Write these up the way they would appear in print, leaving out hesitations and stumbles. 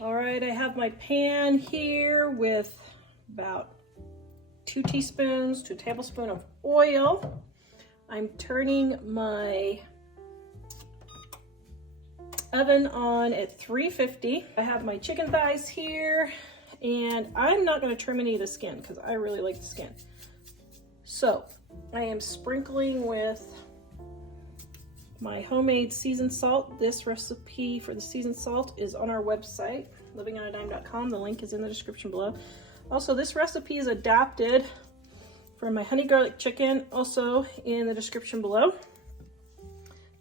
All right, I have my pan here with about 2 teaspoons to a tablespoon of oil. I'm turning my oven on at 350. I have my chicken thighs here, and I'm not going to trim any of the skin because I really like the skin. So I am sprinkling with my homemade seasoned salt. This recipe for the seasoned salt is on our website, livingonadime.com. The link is in the description below. Also, this recipe is adapted from my honey garlic chicken, also in the description below.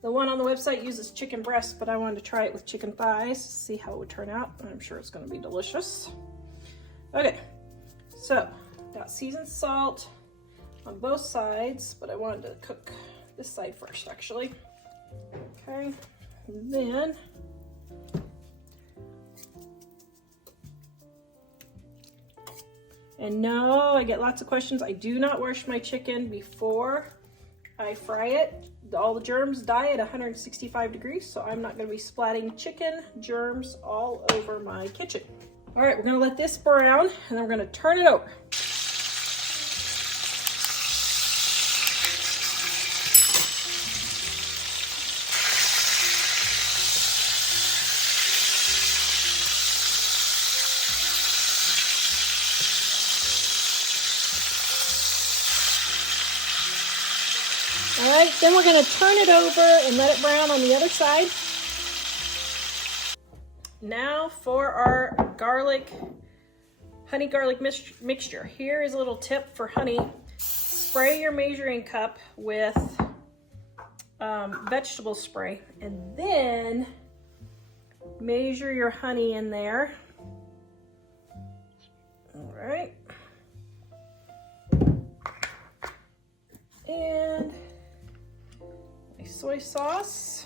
The one on the website uses chicken breast, but I wanted to try it with chicken thighs to see how it would turn out. I'm sure it's going to be delicious. Okay, so got seasoned salt on both sides, but I wanted to cook this side first, actually. Okay, and then no, I get lots of questions. I do not wash my chicken before I fry it. All the germs die at 165 degrees, so I'm not going to be splatting chicken germs all over my kitchen. All right, we're going to let this brown, and then we're going to turn it over. All right, then we're going to turn it over and let it brown on the other side. Now for our honey garlic mixture. Here is a little tip for honey. Spray your measuring cup with vegetable spray, and then measure your honey in there. All right. And soy sauce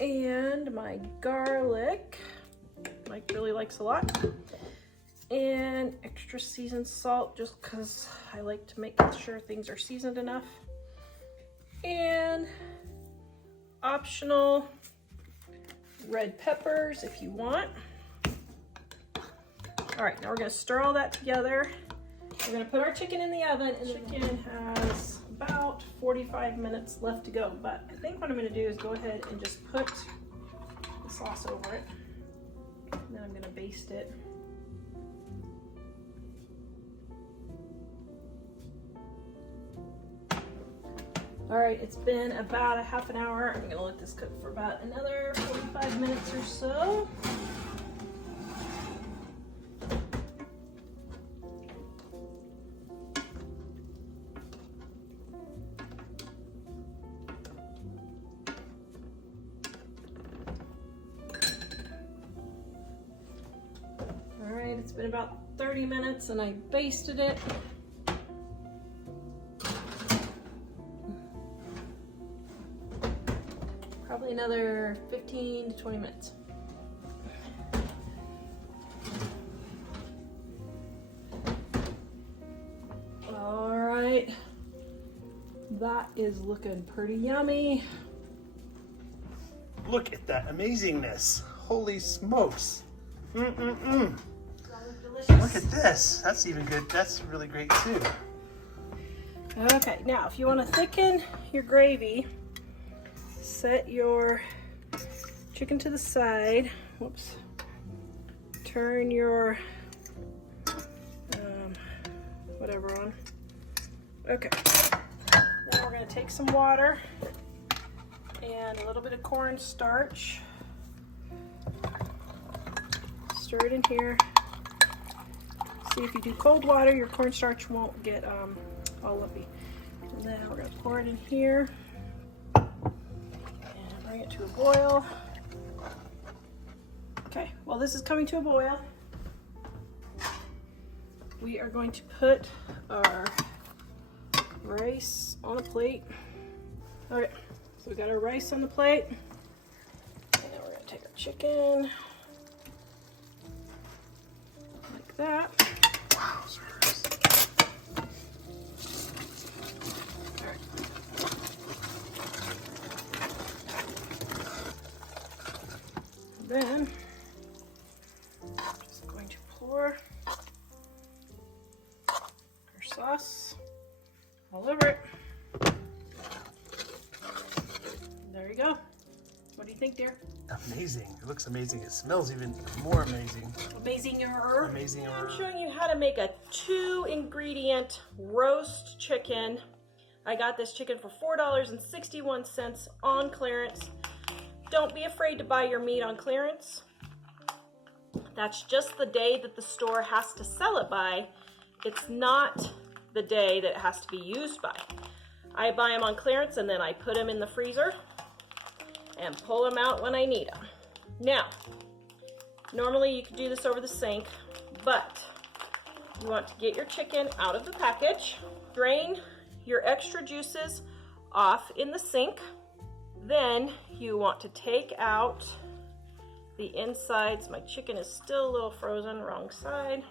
and my garlic, Mike really likes a lot, and extra seasoned salt just because I like to make sure things are seasoned enough, and optional red peppers if you want. All right, now we're going to stir all that together. We're going to put our chicken in the oven, and the chicken has about 45 minutes left to go. But I think what I'm going to do is go ahead and just put the sauce over it. And then I'm going to baste it. All right, it's been about a half an hour. I'm going to let this cook for about another 45 minutes or so. It's been about 30 minutes and I basted it. Probably another 15 to 20 minutes. All right, that is looking pretty yummy. Look at that amazingness. Holy smokes. Look at this. That's even good. That's really great too. Okay, now if you want to thicken your gravy, set your chicken to the side. Whoops. Turn your whatever on. Okay. Now we're going to take some water and a little bit of cornstarch. Stir it in here. See, if you do cold water, your cornstarch won't get all lumpy. And then we're going to pour it in here and bring it to a boil. Okay, while this is coming to a boil, we are going to put our rice on a plate. Okay, so we got our rice on the plate, and then we're going to take our chicken like that. Then, just going to pour our sauce all over it. There you go. What do you think, dear? Amazing. It looks amazing. It smells even more amazing. Amazinger. Amazing. I'm showing you how to make a 2-ingredient roast chicken. I got this chicken for $4.61 on clearance. Don't be afraid to buy your meat on clearance. That's just the day that the store has to sell it by. It's not the day that it has to be used by. I buy them on clearance and then I put them in the freezer and pull them out when I need them. Now, normally you could do this over the sink, but you want to get your chicken out of the package, drain your extra juices off in the sink. Then you want to take out the insides. My chicken is still a little frozen, wrong side.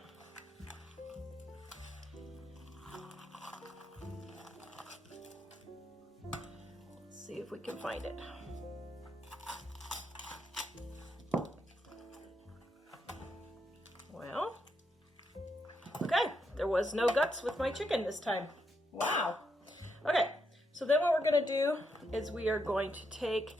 Let's see if we can find it. Well, okay, there was no guts with my chicken this time. Wow. Okay, so then what we're gonna do is we are going to take,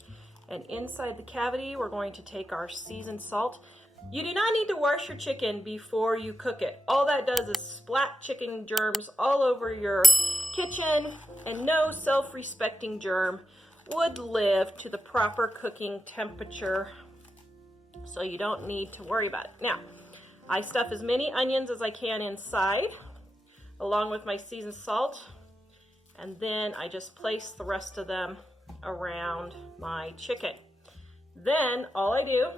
and inside the cavity, we're going to take our seasoned salt. You do not need to wash your chicken before you cook it. All that does is splat chicken germs all over your kitchen, and no self-respecting germ would live to the proper cooking temperature, so you don't need to worry about it. Now, I stuff as many onions as I can inside, along with my seasoned salt, and then I just place the rest of them around my chicken. Then all I do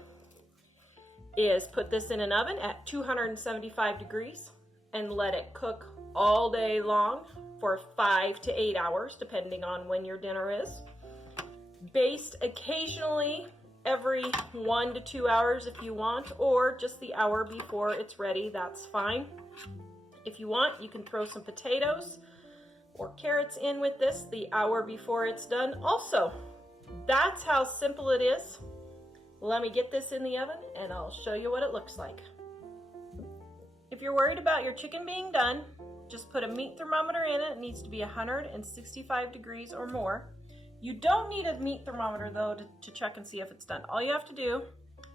is put this in an oven at 275 degrees and let it cook all day long for 5 to 8 hours, depending on when your dinner is. Baste occasionally every 1 to 2 hours if you want, or just the hour before it's ready, that's fine. If you want, you can throw some potatoes or carrots in with this the hour before it's done also. That's how simple it is. Let me get this in the oven and I'll show you what it looks like. If you're worried about your chicken being done, just put a meat thermometer in it. It needs to be 165 degrees or more. You don't need a meat thermometer though to check and see if it's done. All you have to do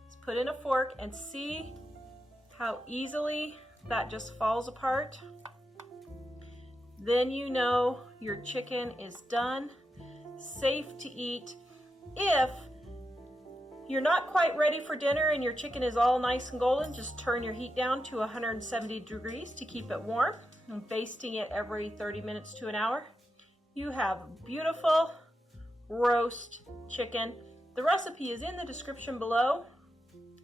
is put in a fork and see how easily that just falls apart. Then you know your chicken is done, safe to eat. If you're not quite ready for dinner and your chicken is all nice and golden, just turn your heat down to 170 degrees to keep it warm, and basting it every 30 minutes to an hour. You have beautiful roast chicken. The recipe is in the description below.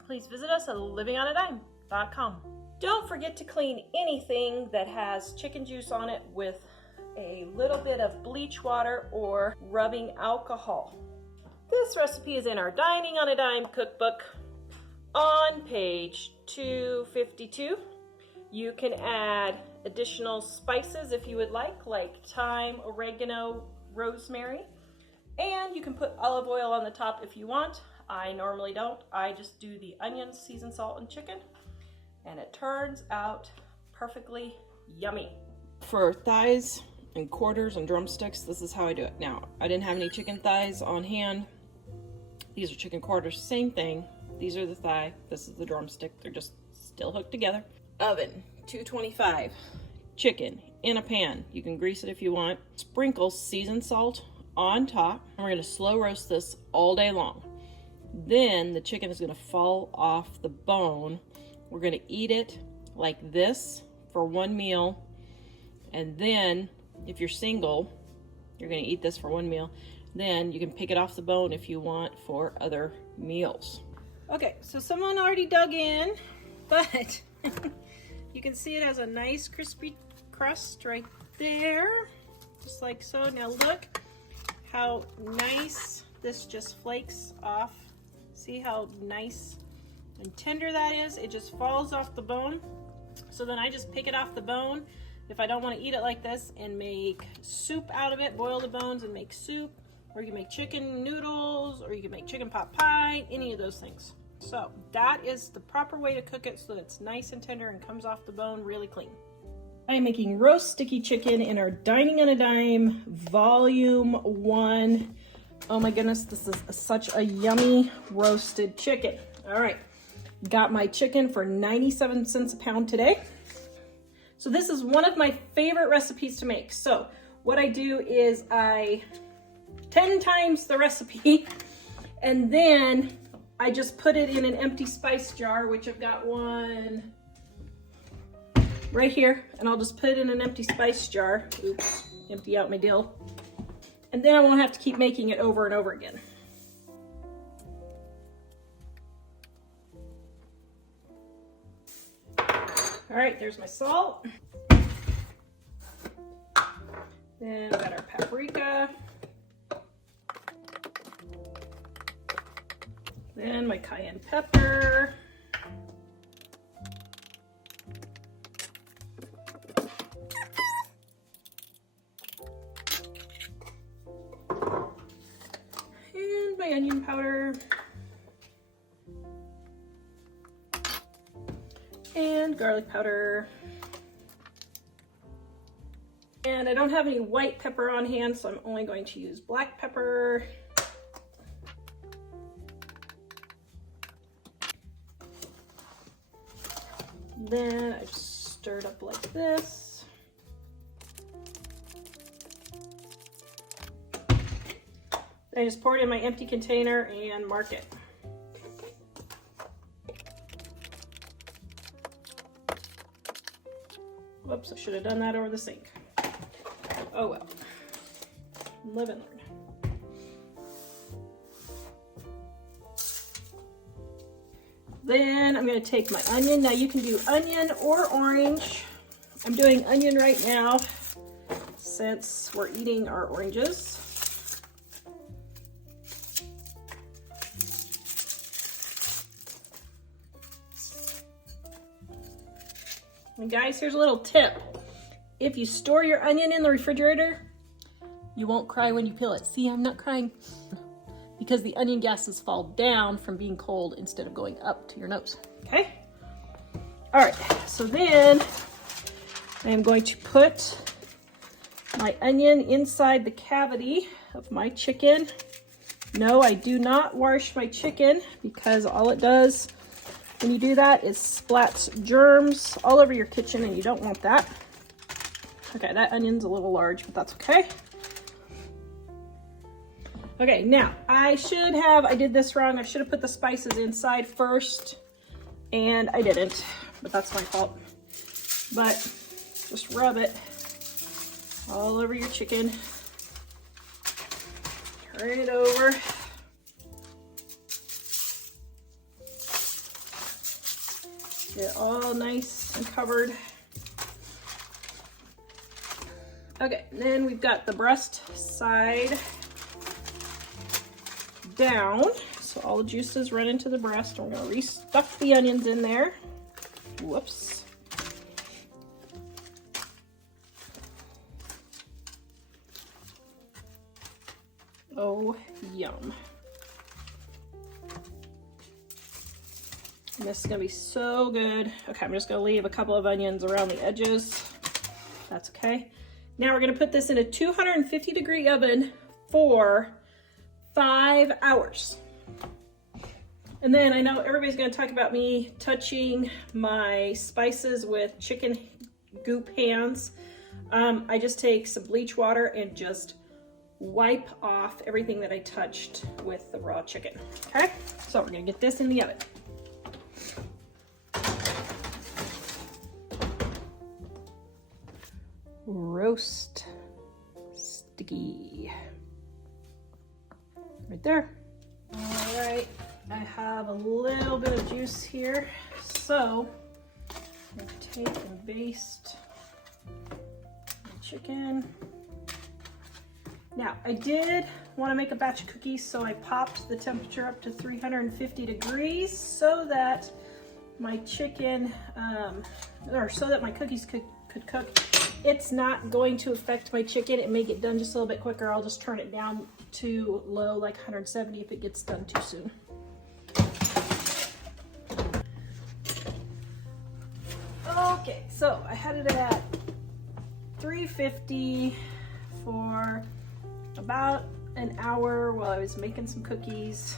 Please visit us at livingonadime.com. Don't forget to clean anything that has chicken juice on it with a little bit of bleach water or rubbing alcohol. This recipe is in our Dining on a Dime cookbook on page 252. You can add additional spices if you would like thyme, oregano, rosemary, and you can put olive oil on the top if you want. I normally don't. I just do the onions, seasoned salt, and chicken, and it turns out perfectly yummy. For thighs and quarters and drumsticks, this is how I do it. Now, I didn't have any chicken thighs on hand. These are chicken quarters, same thing. These are the thigh, this is the drumstick. They're just still hooked together. Oven, 225. Chicken in a pan. You can grease it if you want. Sprinkle seasoned salt on top. And we're gonna slow roast this all day long. Then the chicken is gonna fall off the bone. We're gonna eat it like this for one meal. And then if you're single, you're gonna eat this for one meal. Then you can pick it off the bone if you want for other meals. Okay, so someone already dug in, but you can see it has a nice crispy crust right there, just like so. Now look how nice this just flakes off. See how nice and tender that is? It just falls off the bone. So then I just pick it off the bone if I don't want to eat it like this and make soup out of it, boil the bones and make soup. Or you can make chicken noodles, or you can make chicken pot pie, any of those things. So that is the proper way to cook it so that it's nice and tender and comes off the bone really clean. I'm making roast sticky chicken in our Dining on a Dime Volume 1. Oh my goodness, this is such a yummy roasted chicken. All right, got my chicken for 97 cents a pound today. So this is one of my favorite recipes to make. So what I do is I 10 times the recipe, and then I just put it in an empty spice jar, which I've got one right here, and I'll just put it in an empty spice jar. Oops, empty out my dill. And then I won't have to keep making it over and over again. All right, there's my salt. Then we got our paprika. Then my cayenne pepper. And my onion powder. And garlic powder. And I don't have any white pepper on hand, so I'm only going to use black pepper. Then I just stir it up like this. Then I just pour it in my empty container and mark it. Whoops, I should have done that over the sink. Oh well, live and learn. Then I'm going to take my onion. Now you can do onion or orange. I'm doing onion right now since we're eating our oranges. And guys, here's a little tip. If you store your onion in the refrigerator, you won't cry when you peel it. See, I'm not crying. Because the onion gases fall down from being cold instead of going up to your nose, okay? All right, so then I am going to put my onion inside the cavity of my chicken. No, I do not wash my chicken because all it does when you do that is splats germs all over your kitchen, and you don't want that. Okay, that onion's a little large, but that's okay. Okay, now I did this wrong. I should have put the spices inside first, and I didn't, but that's my fault. But just rub it all over your chicken. Turn it over. Get it all nice and covered. Okay, then we've got the breast side down, so all the juices run into the breast. We're gonna restuff the onions in there. Whoops. Oh, yum. And this is gonna be so good. Okay, I'm just gonna leave a couple of onions around the edges. That's okay. Now we're gonna put this in a 250-degree oven for 5 hours. And then I know everybody's gonna talk about me touching my spices with chicken goop hands. I just take some bleach water and just wipe off everything that I touched with the raw chicken. Okay, so we're gonna get this in the oven. Roast sticky. Right there. All right, I have a little bit of juice here, so I'm gonna take and baste the chicken. Now, I did want to make a batch of cookies, so I popped the temperature up to 350 degrees so that my chicken, or so that my cookies could cook. It's not going to affect my chicken. It may get done just a little bit quicker. I'll just turn it down to low, like 170 if it gets done too soon. Okay, so I had it at 350 for about an hour while I was making some cookies.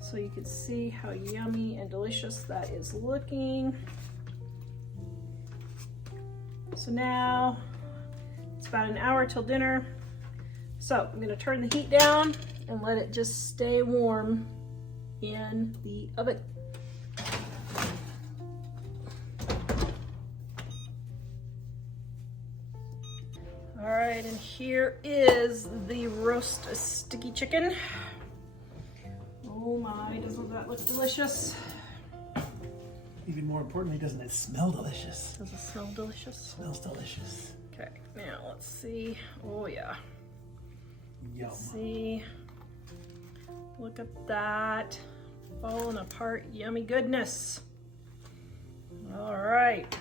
So you can see how yummy and delicious that is looking. So now it's about an hour till dinner. So I'm gonna turn the heat down and let it just stay warm in the oven. All right, and here is the roast sticky chicken. Oh my, doesn't that look delicious? Even more importantly, doesn't it smell delicious? Does it smell delicious? Smells delicious. Okay, now let's see. Oh yeah. Yum. See, look at that. Falling apart, yummy goodness. All right.